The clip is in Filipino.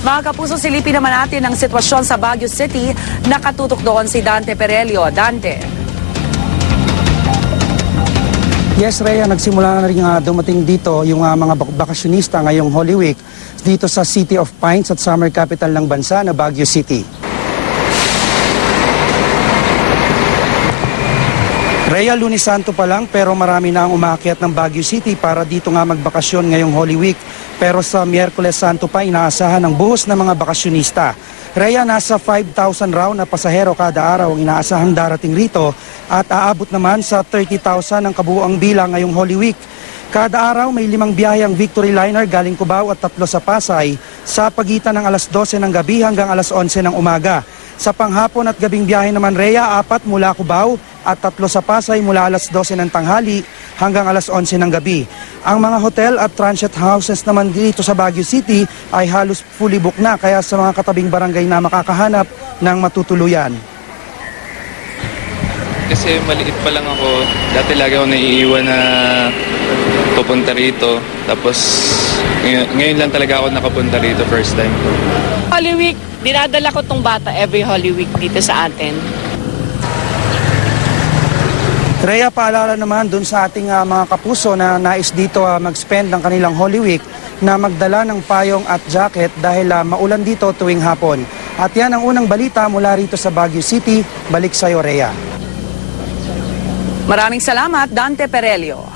Mga kapuso, silipin naman natin ang sitwasyon sa Baguio City. Nakatutok doon si Dante Perelio. Dante. Yes, Rhea, nagsimula na rin dumating dito yung mga bakasyonista ngayong Holy Week dito sa City of Pines at summer capital ng bansa na Baguio City. Rhea, Lunes Santo pa lang pero marami na ang umaakyat ng Baguio City para dito nga magbakasyon ngayong Holy Week. Pero sa Miyerkules Santo pa inaasahan ang buhos ng mga bakasyonista. Rhea, nasa 5,000 raw na pasahero kada araw ang inaasahang darating rito at aabot naman sa 30,000 ang kabuuang bilang ngayong Holy Week. Kada araw may 5 biyahe ang Victory Liner galing Cubao at 3 sa Pasay sa pagitan ng alas 12 ng gabi hanggang alas 11 ng umaga. Sa panghapon at gabing biyahe naman, Rhea, 4 mula Cubao at 3 sa Pasay mula alas 12 ng tanghali hanggang alas 11 ng gabi. Ang mga hotel at transient houses naman dito sa Baguio City ay halos fully booked na, kaya sa mga katabing barangay na makakahanap ng matutuluyan. Kasi maliit pa lang ako, dati lagi ako naiiwan na pupunta rito. Tapos ngayon lang talaga ako nakapunta rito, first time ko. Holy Week, dinadala ko tong bata every Holy Week dito sa atin. Rhea, paalala naman dun sa ating mga kapuso na nais dito mag-spend ng kanilang Holy Week na magdala ng payong at jacket dahil maulan dito tuwing hapon. At yan ang unang balita mula rito sa Baguio City. Balik sa'yo, Rhea. Maraming salamat, Dante Perelio.